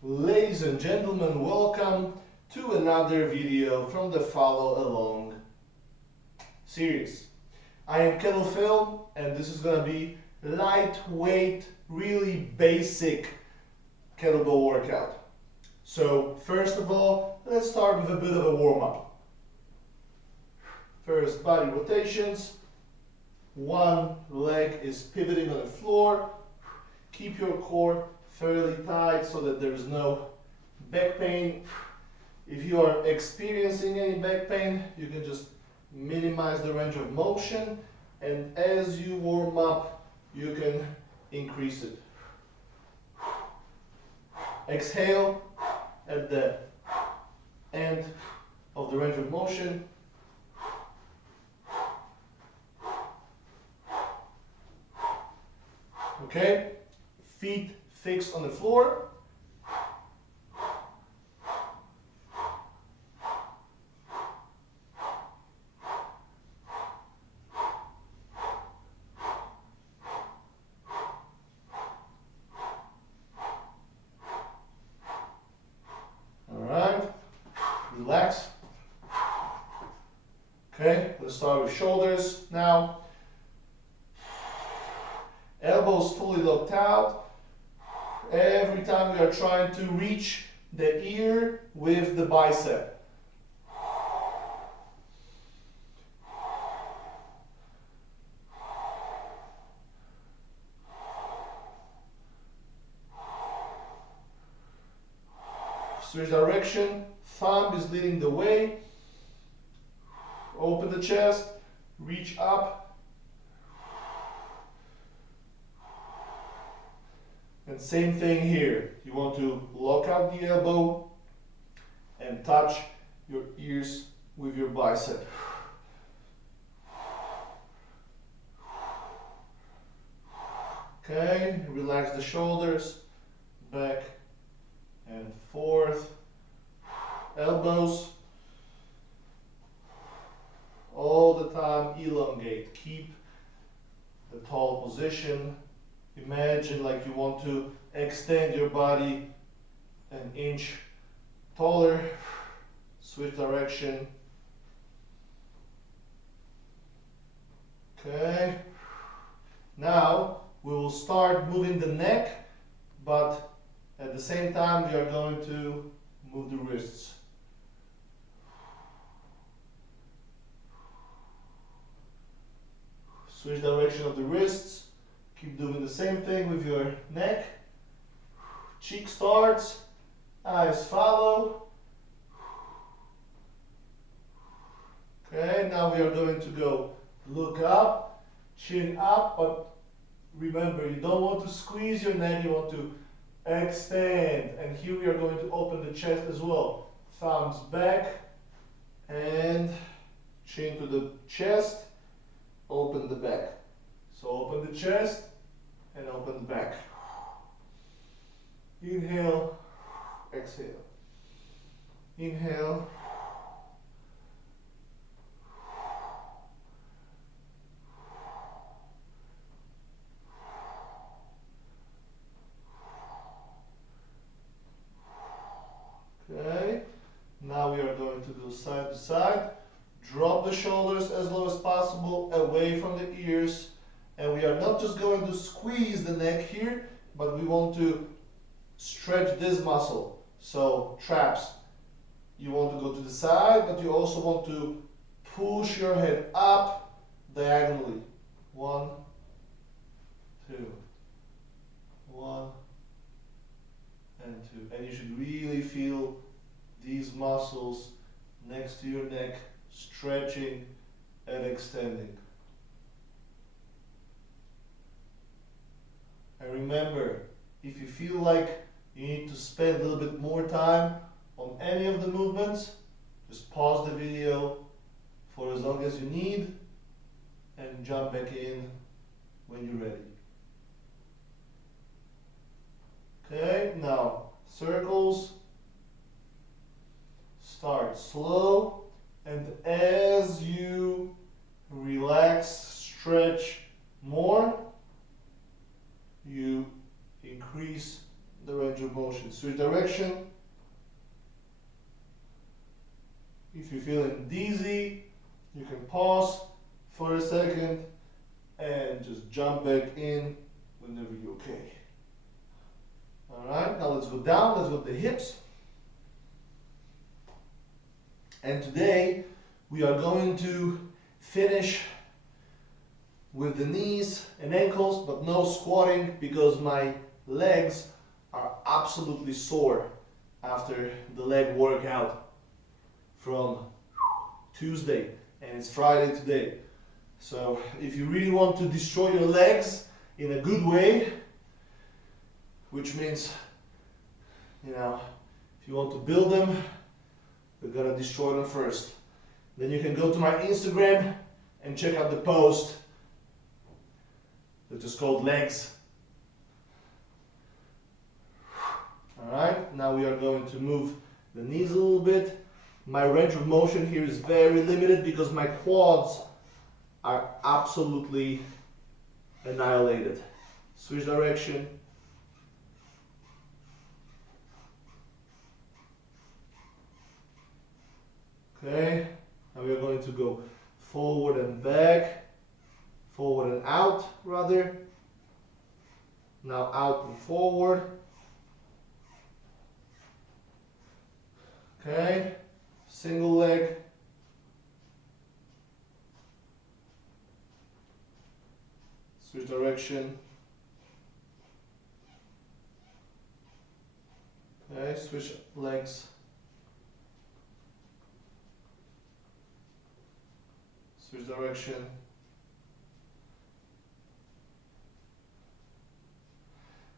Ladies and gentlemen, welcome to another video from the Follow Along series. I am Kettlefil and this is going to be lightweight, really basic kettlebell workout. So first of all, let's start with a bit of a warm-up. First, body rotations. One leg is pivoting on the floor. Keep your core fairly tight so that there is no back pain. If you are experiencing any back pain, you can just minimize the range of motion, and as you warm up, you can increase it. Exhale at the end of the range of motion. Okay, feet fixed on the floor. All right, relax. Okay, let's start with shoulders now. Elbows fully locked out. Every time we are trying to reach the ear with the bicep. Switch direction, thumb is leading the way. Open the chest, reach up. And same thing here. You want to lock out the elbow and touch your ears with your bicep. Okay, relax the shoulders, back and forth. Elbows all the time elongate. Keep the tall position. Imagine like you want to extend your body an inch taller. Switch direction. Okay. Now we will start moving the neck, but at the same time we are going to move the wrists. Switch direction of the wrists. Keep doing the same thing with your neck. Cheek starts, eyes follow. Okay, now we are going to go look up, chin up, but remember, you don't want to squeeze your neck, you want to extend. And here we are going to open the chest as well. Thumbs back and chin to the chest, open the back. So open the chest and open the back. Inhale, exhale. Inhale. Okay, now we are going to do side to side. Drop the shoulders as low as possible, away from the ears. And we are not just going to squeeze the neck here, but we want to stretch this muscle. So traps, you want to go to the side, but you also want to push your head up diagonally. 1, 2, 1, and 2. And you should really feel these muscles next to your neck stretching and extending. And remember, if you feel like you need to spend a little bit more time on any of the movements, just pause the video for as long as you need and jump back in when you're ready. Okay, now circles. Start slow, and as you relax, stretch more, you increase the range of motion. Switch direction. If you're feeling dizzy, you can pause for a second and just jump back in whenever you're okay. Alright, now let's go down, let's go to the hips. And today we are going to finish with the knees and ankles, but no squatting because my legs are absolutely sore after the leg workout from Tuesday, and it's Friday today. So if you really want to destroy your legs in a good way, which means, you know, if you want to build them, we're gonna destroy them first. Then you can go to my Instagram and check out the post that is called legs. Alright, now we are going to move the knees a little bit. My range of motion here is very limited because my quads are absolutely annihilated. Switch direction. Okay, now we are going to go forward and back, forward and out rather. Now out and forward. Okay, single leg. Switch direction. Okay, switch legs. Switch direction.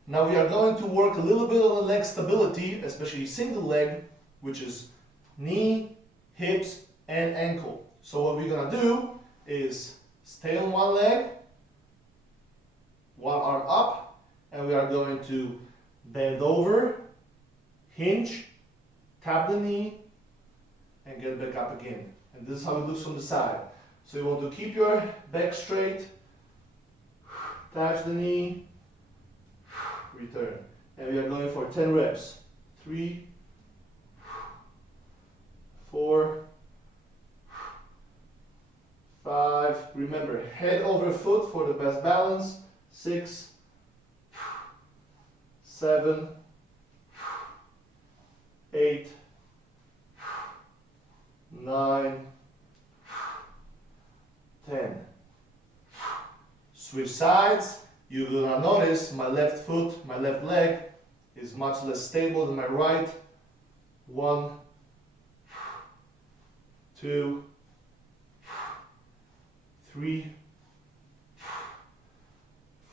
Now we are going to work a little bit on the leg stability, especially single leg, which is knee, hips, and ankle. So what we're gonna do is stay on one leg, one arm up, and we are going to bend over, hinge, tap the knee, and get back up again. And this is how it looks from the side. So you want to keep your back straight, touch the knee, return. And we are going for 10 reps. 3, 4, 5. Remember, head over foot for the best balance. 6, 7, 8, 9, 10. Switch sides. You're gonna notice my left foot, my left leg is much less stable than my right. 1, 2, 3,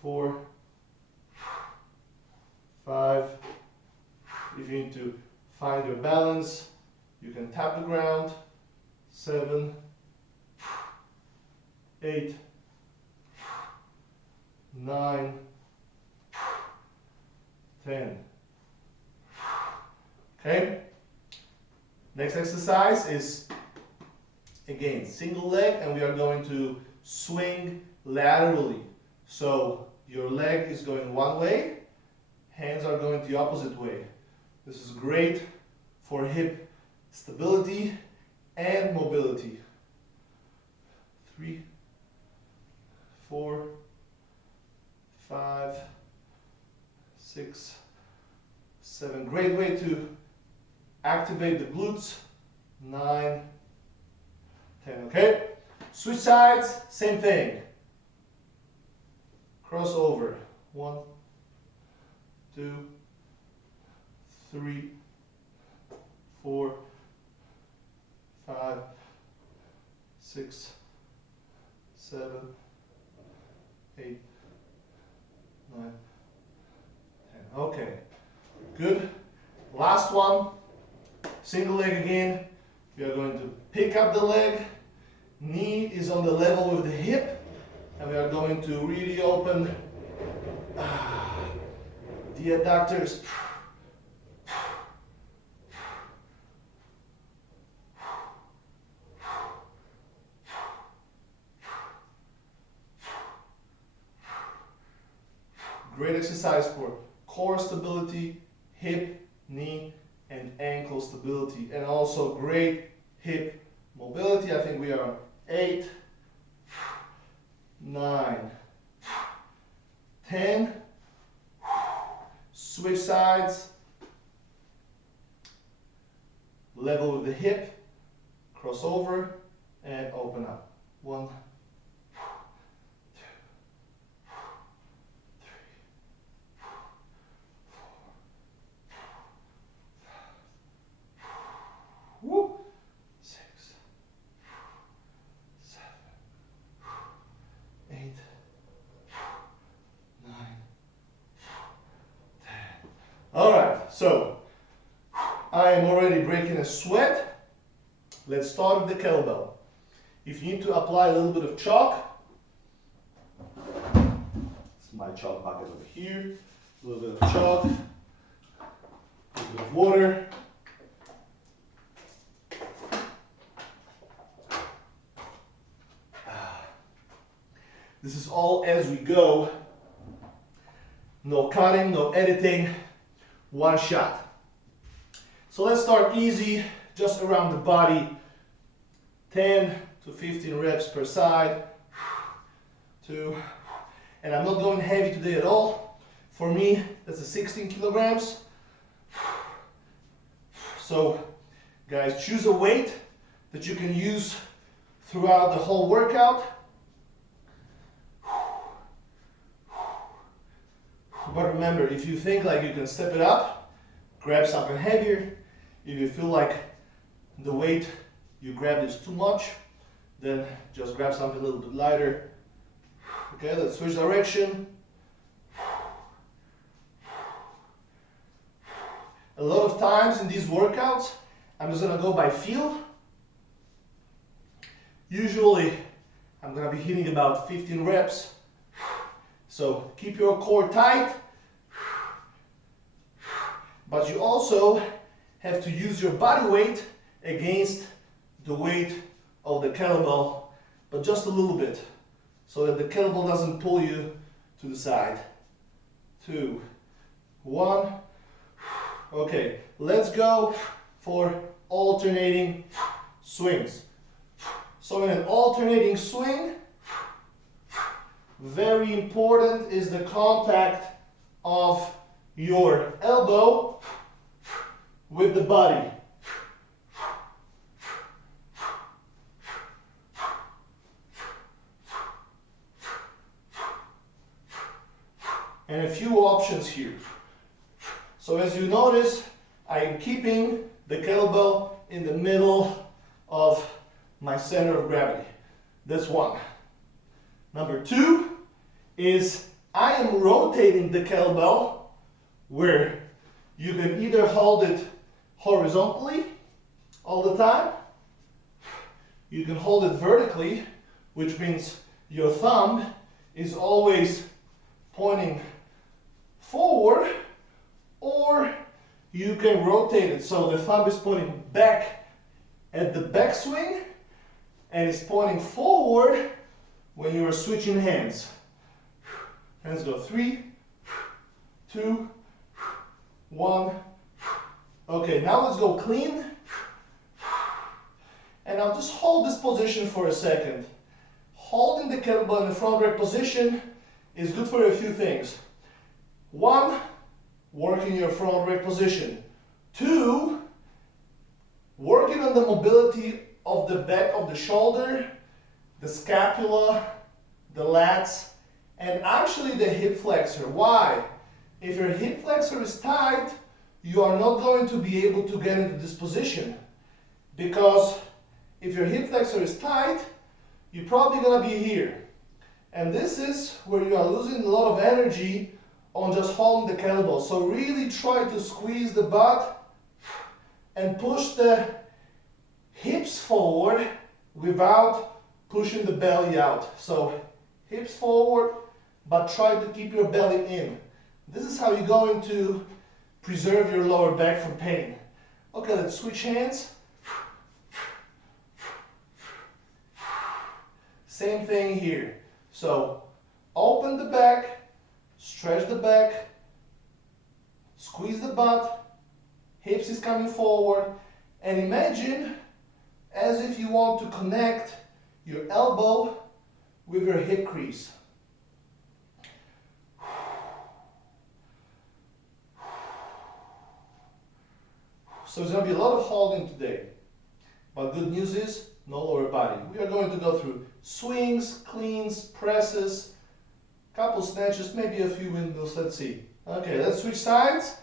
4, 5. If you need to find your balance, you can tap the ground. 7, 8, 9, 10. Okay? Next exercise is again single leg, and we are going to swing laterally. So your leg is going one way, hands are going the opposite way. This is great for hip stability and mobility. 3, 4, 5, 6, 7. Great way to activate the glutes. 9, 10. Okay? Switch sides, same thing. Cross over. 1, 2, 3, 4, 5, 6, 7, 8, 9, 10. Okay, good. Last one, single leg again. We are going to pick up the leg. Knee is on the level with the hip, and we are going to really open the adductors. Great exercise for core stability hip, knee, and ankle stability, and also great hip mobility. I think we are 8, 9, 10. Switch sides. Level with the hip. Cross over and open up. 1, 2, 3, 4, 6, 7, 8, 9, 10. All right, so I am already breaking a sweat. Let's start with the kettlebell. If you need to apply a little bit of chalk, it's my chalk bucket over here. A little bit of chalk, a little bit of water. This is all as we go. No cutting, no editing, one shot. So let's start easy, just around the body. 10 to 15 reps per side. 2. And I'm not going heavy today at all. For me, that's a 16 kilograms. So guys, choose a weight that you can use throughout the whole workout. But remember, if you think like you can step it up, grab something heavier. If you feel like the weight you grabbed is too much, then just grab something a little bit lighter. Okay, let's switch direction. A lot of times in these workouts, I'm just gonna go by feel. Usually, I'm gonna be hitting about 15 reps. So keep your core tight, but you also have to use your body weight against the weight of the kettlebell, but just a little bit, so that the kettlebell doesn't pull you to the side. 2, 1. Okay, let's go for alternating swings. So in an alternating swing, very important is the contact of your elbow with the body. And a few options here. So as you notice, I am keeping the kettlebell in the middle of my center of gravity. That's one. Number 2 is I am rotating the kettlebell, where you can either hold it horizontally all the time, you can hold it vertically, which means your thumb is always pointing forward, or you can rotate it so the thumb is pointing back at the backswing and is pointing forward when you are switching hands. Hands go 3, 2, 1. Okay, now let's go clean. And I'll just hold this position for a second. Holding the kettlebell in the front rack position is good for a few things. 1, working your front rack position. 2, working on the mobility of the back of the shoulder, the scapula, the lats, and actually the hip flexor. Why? If your hip flexor is tight, you are not going to be able to get into this position, because if your hip flexor is tight, you're probably gonna be here. And this is where you are losing a lot of energy on just holding the kettlebell. So really try to squeeze the butt and push the hips forward without pushing the belly out. So hips forward, but try to keep your belly in. This is how you're going to preserve your lower back from pain. Okay, let's switch hands. Same thing here. So open the back, stretch the back, Squeeze the butt, hips is coming forward, and imagine as if you want to connect your elbow with your hip crease. So there's going to be a lot of holding today. But good news is, no lower body. We are going to go through swings, cleans, presses, couple snatches, maybe a few windmills. Let's see. Okay, let's switch sides.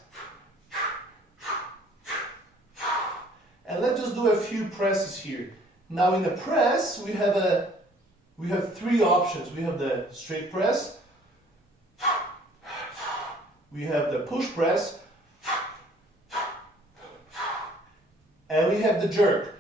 And let's just do a few presses here. Now in the press, we have three options. We have the straight press, we have the push press, and we have the jerk.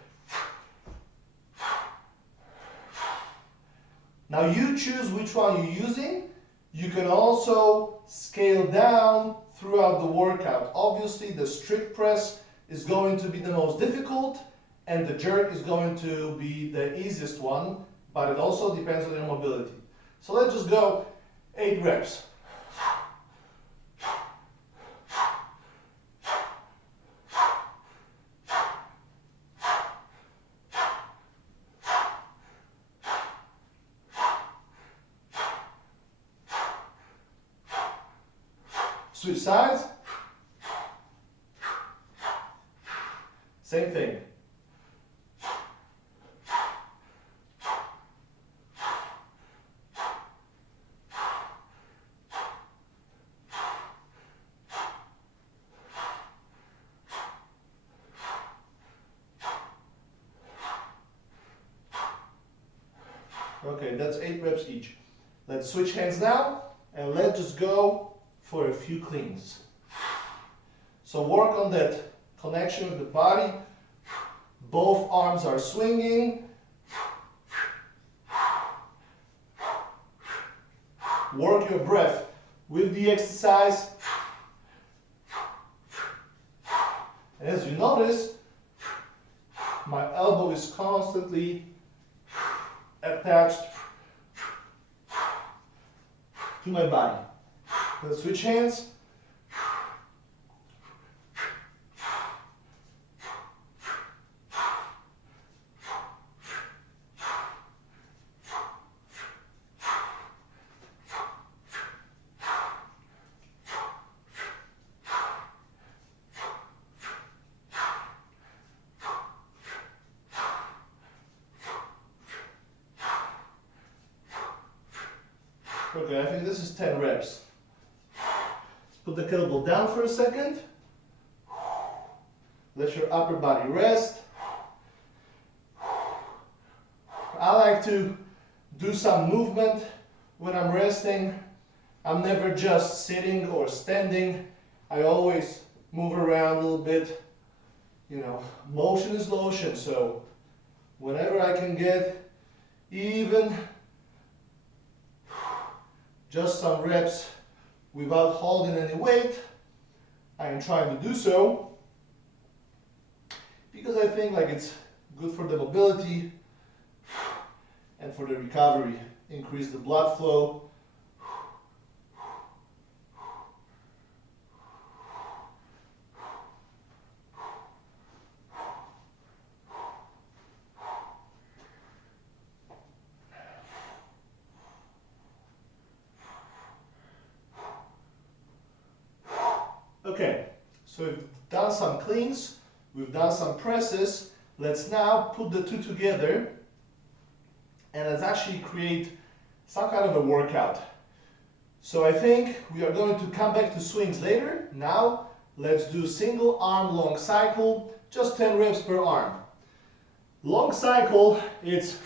Now you choose which one you're using. You can also scale down throughout the workout. Obviously the strict press is going to be the most difficult and the jerk is going to be the easiest one, but it also depends on your mobility. So let's just go 8 reps. Switch sides. Same thing. Okay, that's 8 reps each. Let's switch hands now and let's just go for a few cleans. So work on that connection with the body. Both arms are swinging. Work your breath with the exercise. And as you notice, my elbow is constantly attached to my body. Let's switch hands. Okay, I think this is 10 reps. Put the kettlebell down for a second. Let your upper body rest. I like to do some movement when I'm resting. I'm never just sitting or standing. I always move around a little bit. You know, motion is lotion, so whenever I can get even just some reps without holding any weight, I am trying to do so because I think like it's good for the mobility and for the recovery, increase the blood flow. Okay, so we've done some cleans, we've done some presses. Let's now put the two together and let's actually create some kind of a workout. So I think we are going to come back to swings later. Now let's do single arm long cycle, just 10 reps per arm. Long cycle, it's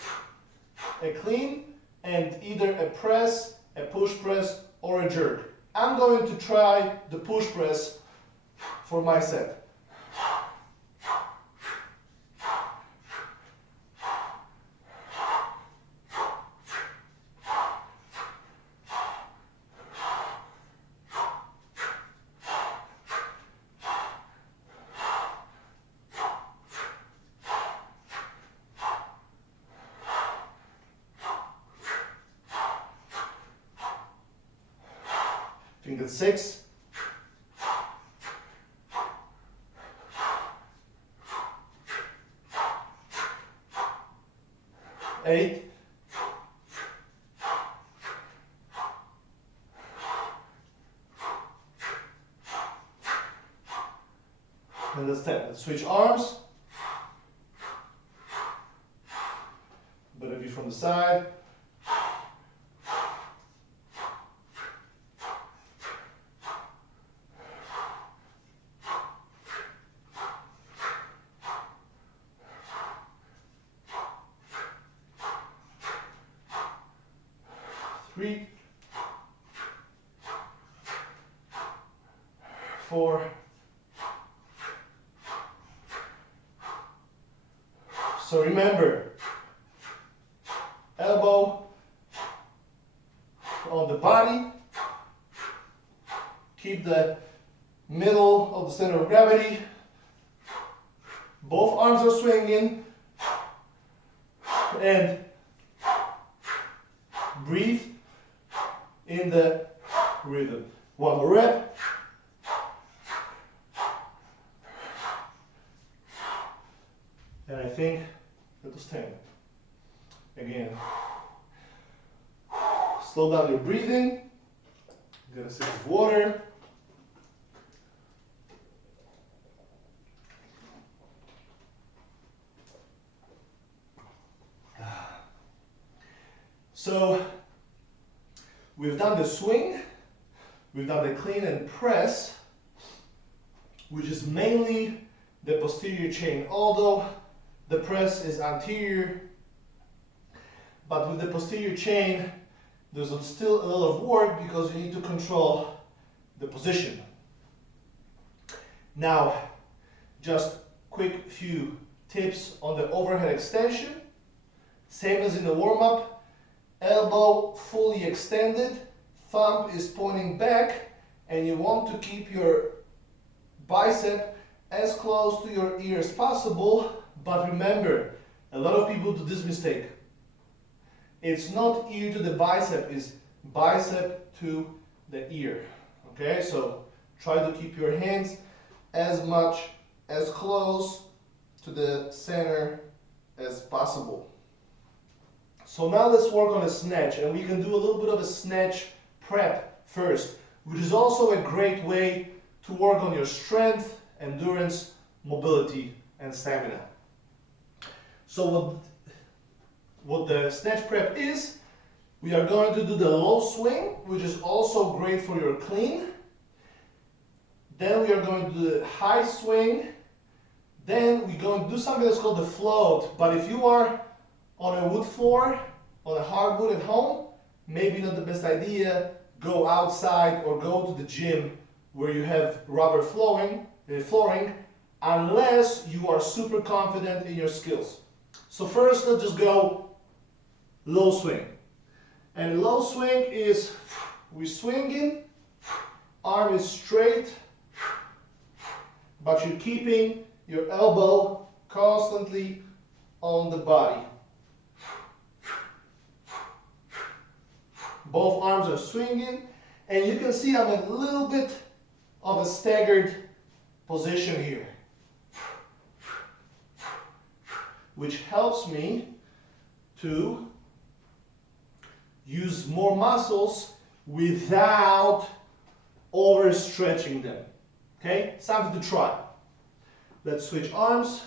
a clean and either a press, a push press or a jerk. I'm going to try the push press for my set. I think that's 6. 8. And that's 10. Let's switch arms. Better be from the side. Three, 4, so remember, elbow on the body, keep the middle of the center of gravity, both arms are swinging, and breathe in the rhythm. One more rep. And I think that was 10. Again. Slow down your breathing. Get a sip of water. So, we've done the swing, we've done the clean and press, which is mainly the posterior chain, although the press is anterior, but with the posterior chain, there's still a lot of work because you need to control the position. Now, just quick few tips on the overhead extension. Same as in the warm-up. Elbow fully extended, thumb is pointing back, and you want to keep your bicep as close to your ear as possible. But remember, a lot of people do this mistake. It's not ear to the bicep, it's bicep to the ear. Okay, so try to keep your hands as close to the center as possible. So now let's work on a snatch, and we can do a little bit of a snatch prep first, which is also a great way to work on your strength, endurance, mobility, and stamina. So what the snatch prep is, we are going to do the low swing, which is also great for your clean. Then we are going to do the high swing. Then we're going to do something that's called the float. But if you are on a wood floor, on a hardwood at home, maybe not the best idea. Go outside or go to the gym where you have rubber flooring, unless you are super confident in your skills. So first, let's just go low swing. And low swing is, we're swinging, arm is straight, but you're keeping your elbow constantly on the body. Both arms are swinging, and you can see I'm in a little bit of a staggered position here, which helps me to use more muscles without overstretching them. Okay, something to try. Let's switch arms.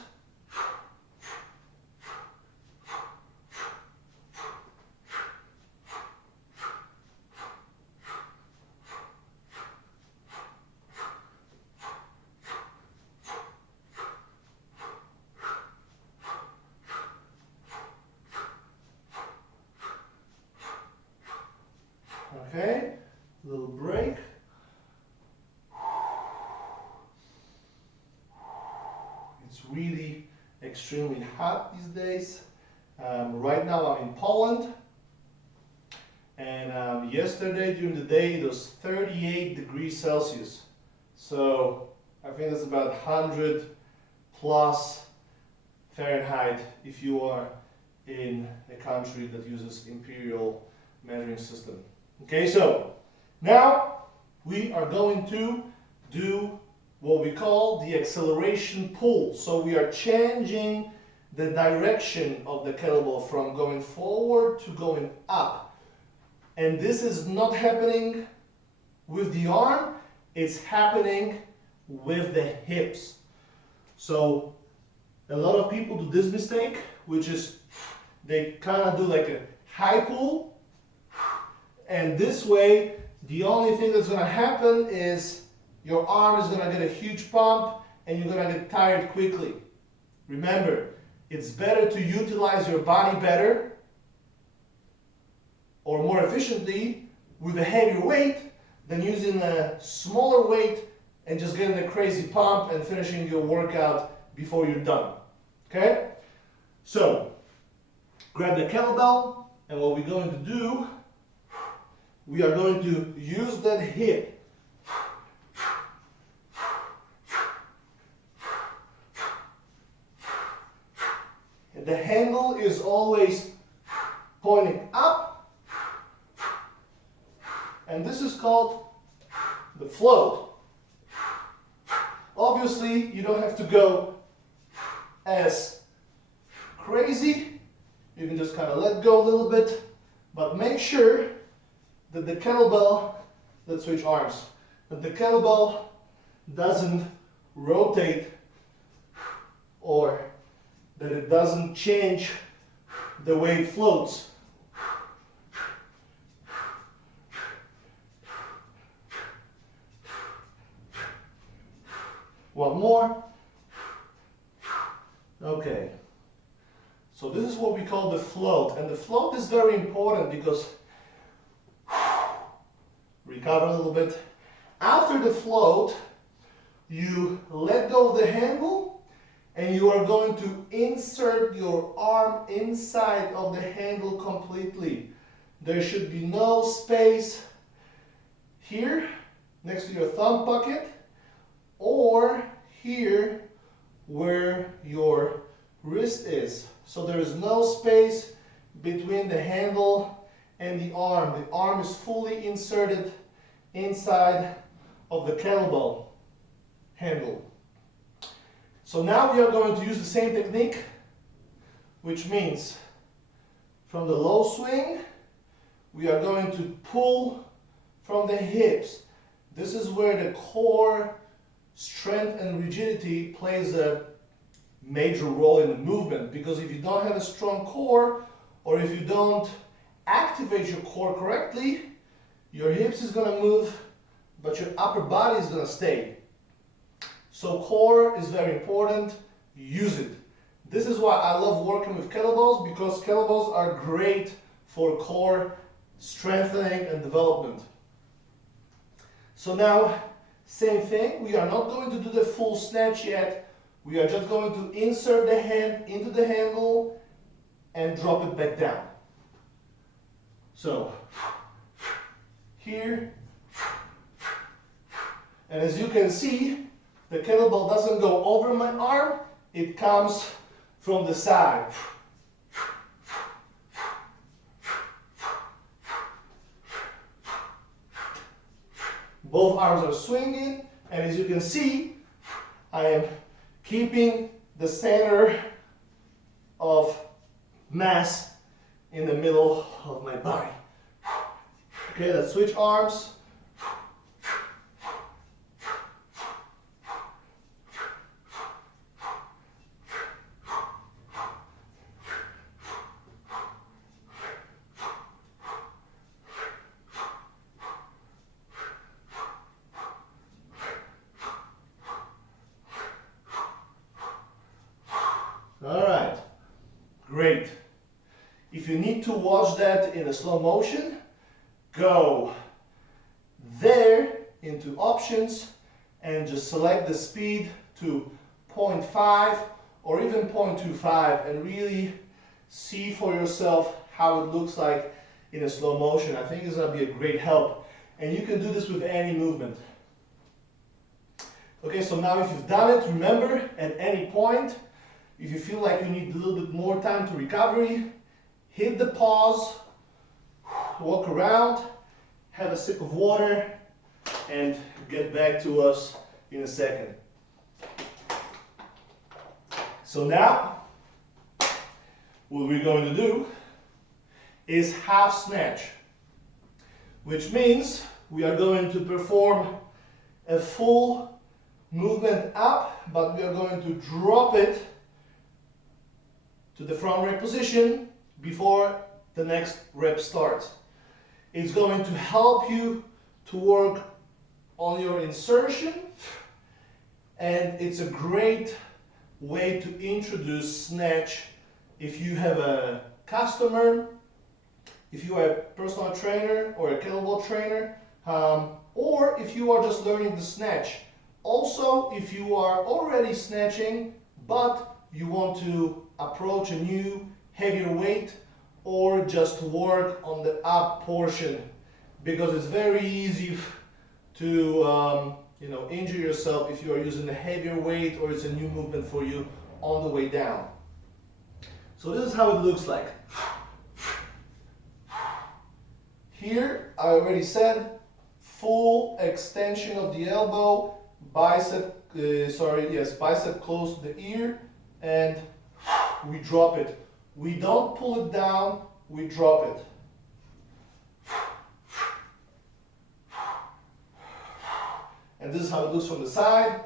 Okay, little break. It's really extremely hot these days. Right now I'm in Poland, and yesterday during the day it was 38 degrees Celsius. So I think that's about 100 plus Fahrenheit if you are in a country that uses imperial measuring system. Okay, so now we are going to do what we call the acceleration pull. So we are changing the direction of the kettlebell from going forward to going up. And this is not happening with the arm, it's happening with the hips. So a lot of people do this mistake, which is they kind of do like a high pull, and this way the only thing that's going to happen is your arm is going to get a huge pump and you're going to get tired quickly. Remember, it's better to utilize your body better or more efficiently with a heavier weight than using a smaller weight and just getting a crazy pump and finishing your workout before you're done. Okay? So, grab the kettlebell, and what we're going to do, we are going to use that hip. And the handle is always pointing up, and this is called the float. Obviously, you don't have to go as crazy. You can just kind of let go a little bit, but make sure that the kettlebell, let's switch arms, that the kettlebell doesn't rotate or that it doesn't change the way it floats. One more. Okay. So this is what we call the float, and the float is very important because recover a little bit. After the float, you let go of the handle and you are going to insert your arm inside of the handle completely. There should be no space here next to your thumb pocket or here where your wrist is. So there is no space between the handle and the arm. The arm is fully inserted inside of the kettlebell handle. So now we are going to use the same technique, which means from the low swing, we are going to pull from the hips. This is where the core strength and rigidity plays a major role in the movement, because if you don't have a strong core, or if you don't activate your core correctly, your hips is going to move, but your upper body is going to stay. So core is very important. Use it. This is why I love working with kettlebells, because kettlebells are great for core strengthening and development. So now, same thing. We are not going to do the full snatch yet. We are just going to insert the hand into the handle and drop it back down. So, here, and as you can see, the kettlebell doesn't go over my arm, it comes from the side. Both arms are swinging, and as you can see, I am keeping the center of mass in the middle of my body. Okay, let's switch arms. All right, great. If you need to watch that in a slow motion, go there into options and just select the speed to 0.5 or even 0.25 and really see for yourself how it looks like in a slow motion. I think it's going to be a great help, and you can do this with any movement. Okay, so now if you've done it, remember, at any point, if you feel like you need a little bit more time to recovery, hit the pause, walk around, have a sip of water, and get back to us in a second. So now, what we're going to do is half snatch, which means we are going to perform a full movement up, but we are going to drop it to the front rack position before the next rep starts. It's going to help you to work on your insertion, and it's a great way to introduce snatch if you have a customer, if you are a personal trainer or a kettlebell trainer, or if you are just learning the snatch. Also, if you are already snatching but you want to approach a new heavier weight, or just work on the up portion, because it's very easy to injure yourself if you are using a heavier weight or it's a new movement for you on the way down. So this is how it looks like. Here, I already said, full extension of the elbow, bicep close to the ear, and we drop it. We don't pull it down, we drop it. And this is how it looks from the side.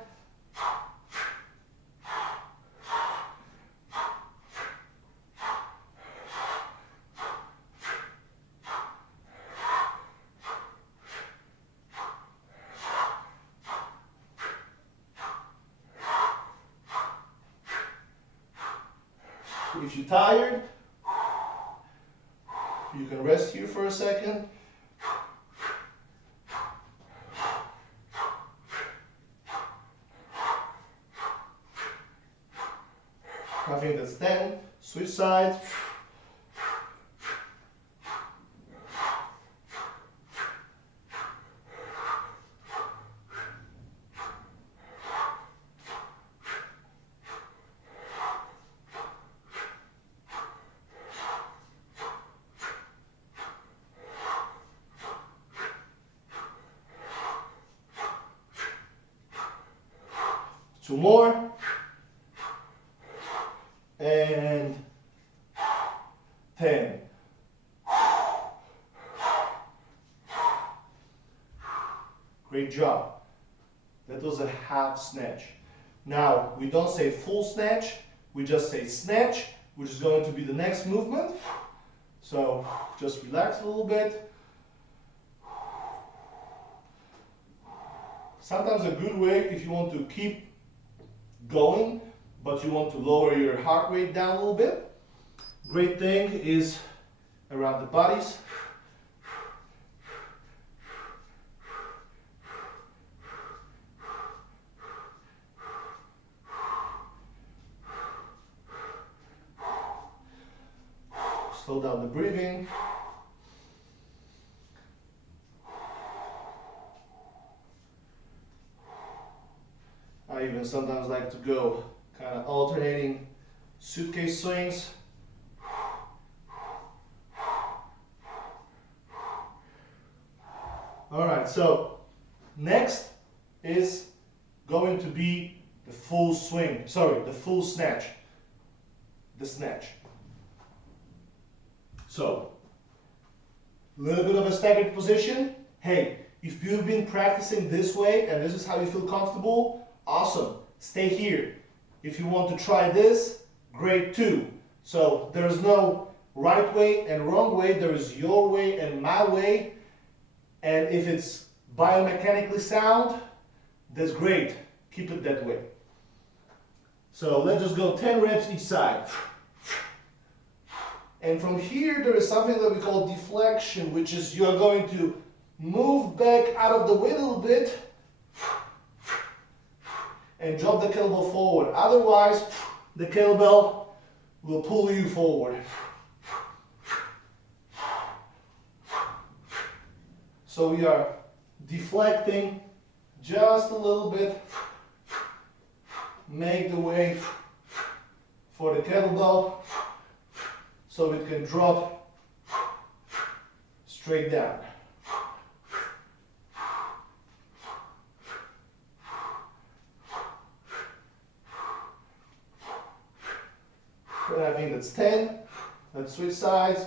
If you're tired, you can rest here for a second. I think that's 10. Switch sides. Two more. And 10. Great job. That was a half snatch. Now, we don't say full snatch, we just say snatch, which is going to be the next movement. So, just relax a little bit. Sometimes a good way, if you want to keep going, but you want to lower your heart rate down a little bit, great thing is around the bodies. Slow down the breathing. I even sometimes like to go kind of alternating suitcase swings. All right, so next is going to be the full swing, the full snatch, the snatch. So, a little bit of a staggered position. Hey, if you've been practicing this way and this is how you feel comfortable, awesome, stay here. If you want to try this, great too. So there is no right way and wrong way, there is your way and my way. And if it's biomechanically sound, that's great. Keep it that way. So let's just go 10 reps each side. And from here, there is something that we call deflection, which is you're going to move back out of the way a little bit and drop the kettlebell forward. Otherwise, the kettlebell will pull you forward. So we are deflecting just a little bit. Make the way for the kettlebell so it can drop straight down. I think that's 10. Let's switch sides.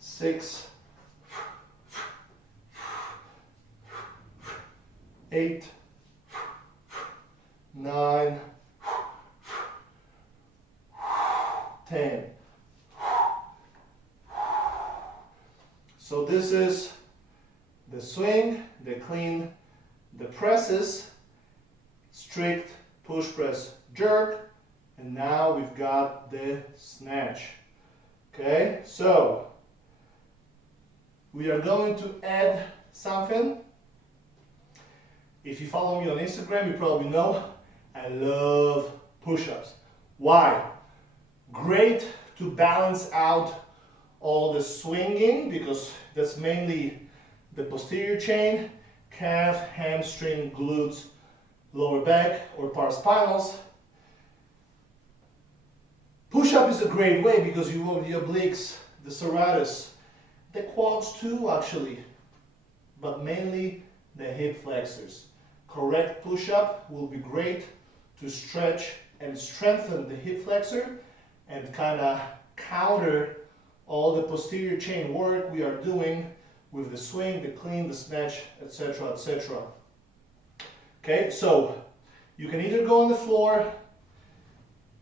Six, 8, 9, 10. So this is the swing, the clean, the presses, strict push press jerk, and now we've got the snatch. Okay, so we are going to add something. If you follow me on Instagram, you probably know I love push-ups. Why? Great to balance out all the swinging, because that's mainly the posterior chain, calf, hamstring, glutes, lower back, or paraspinals. Push-up is a great way because you work the obliques, the serratus, the quads too actually, but mainly the hip flexors. Correct push-up will be great to stretch and strengthen the hip flexor and kind of counter all the posterior chain work we are doing with the swing, the clean, the snatch, etc., etc. Okay, so you can either go on the floor.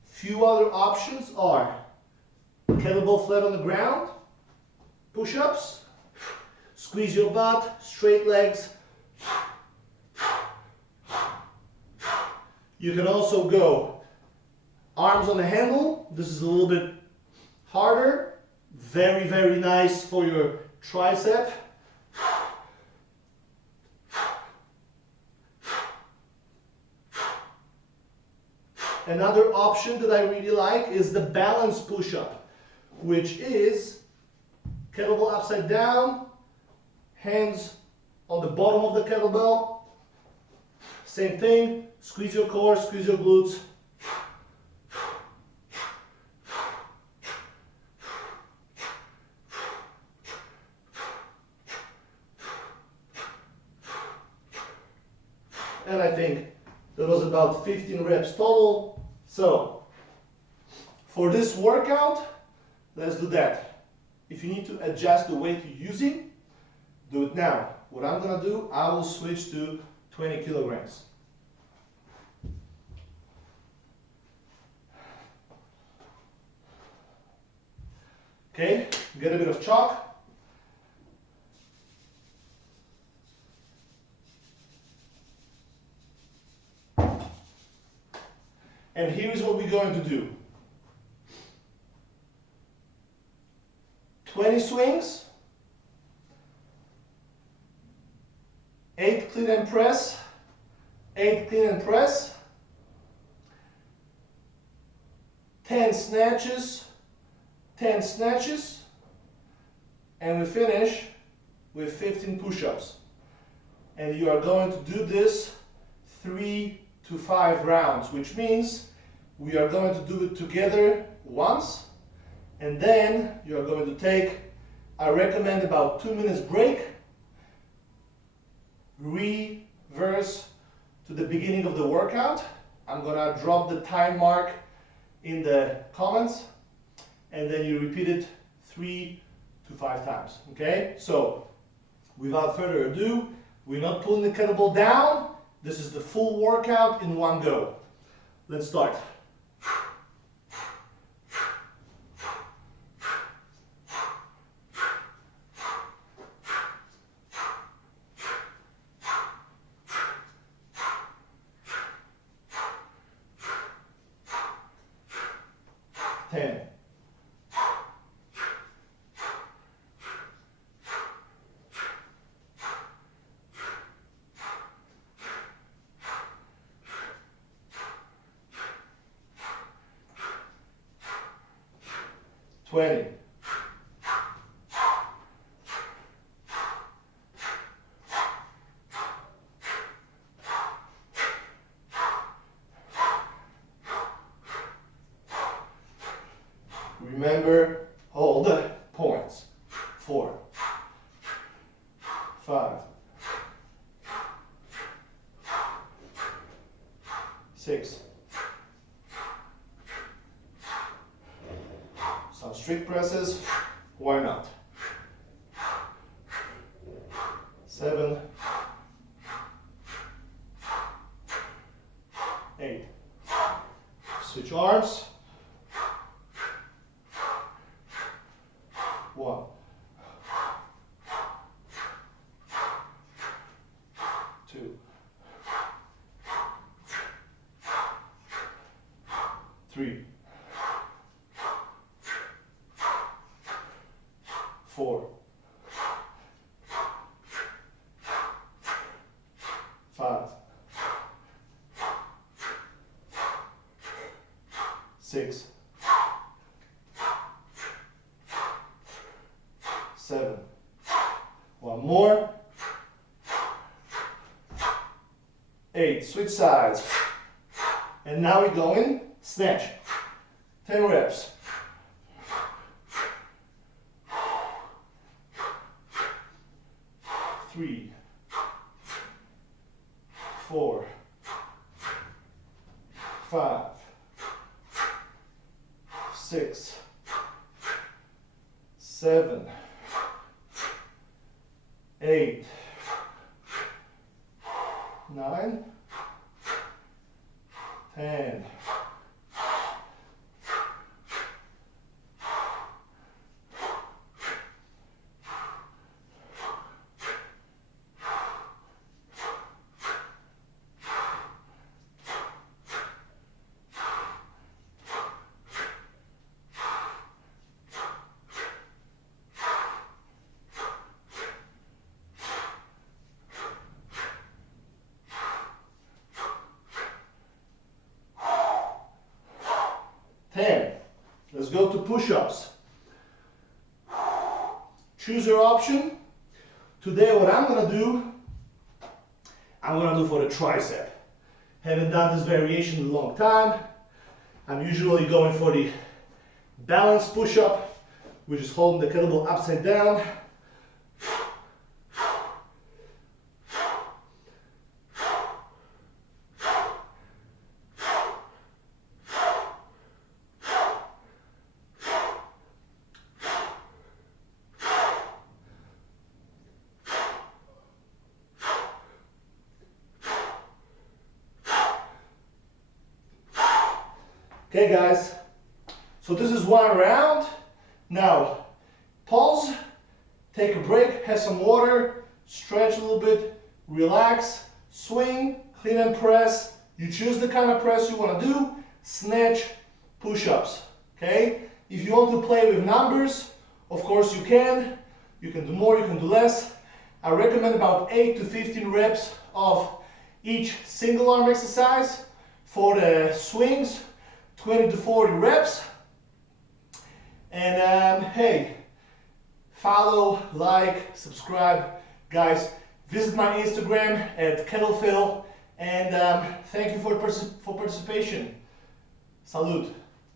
Few other options are kettlebell flat on the ground, push-ups, squeeze your butt, straight legs. You can also go arms on the handle. This is a little bit harder. Very, very nice for your tricep. Another option that I really like is the balance push-up, which is kettlebell upside down, hands on the bottom of the kettlebell. Same thing, squeeze your core, squeeze your glutes. And I think that was about 15 reps total. So, for this workout, let's do that. If you need to adjust the weight you're using, do it now. What I'm gonna do, I will switch to 20 kilograms. Okay, get a bit of chalk. And here's what we're going to do. 20 swings, 8 clean and press, 8 clean and press, 10 snatches, 10 snatches, and we finish with 15 push-ups. And you are going to do this 3 to 5 rounds, which means we are going to do it together once, and then you are going to take, I recommend about 2 minutes break, reverse to the beginning of the workout. I'm gonna drop the time mark in the comments, and then you repeat it 3 to 5 times, okay? So, without further ado, we're not pulling the kettlebell down. This is the full workout in one go. Let's start. Ten. 20. 'Remember all the points. 4, 5, 6. Some strict presses, why not? 7, 8. Switch arms. 1, 2, 3, 4, 5, 6, 7. One more. 8. Switch sides. And now we're going snatch. 10 reps. 3, 4, 5, 6, 7, 8, 9, 10. Let's go to push-ups. Choose your option. Today what I'm gonna do for the tricep. Haven't done this variation in a long time. I'm usually going for the balanced push-up, which is holding the kettlebell upside down. Okay guys, so this is one round. Now, pause, take a break, have some water, stretch a little bit, relax, swing, clean and press. You choose the kind of press you want to do, snatch, push-ups, okay? If you want to play with numbers, of course you can. You can do more, you can do less. I recommend about 8 to 15 reps of each single arm exercise. For the swings, 20 to 40 reps. And hey, follow, like, subscribe. Guys, visit my Instagram at Kettlefil. And thank you for participation. Salute.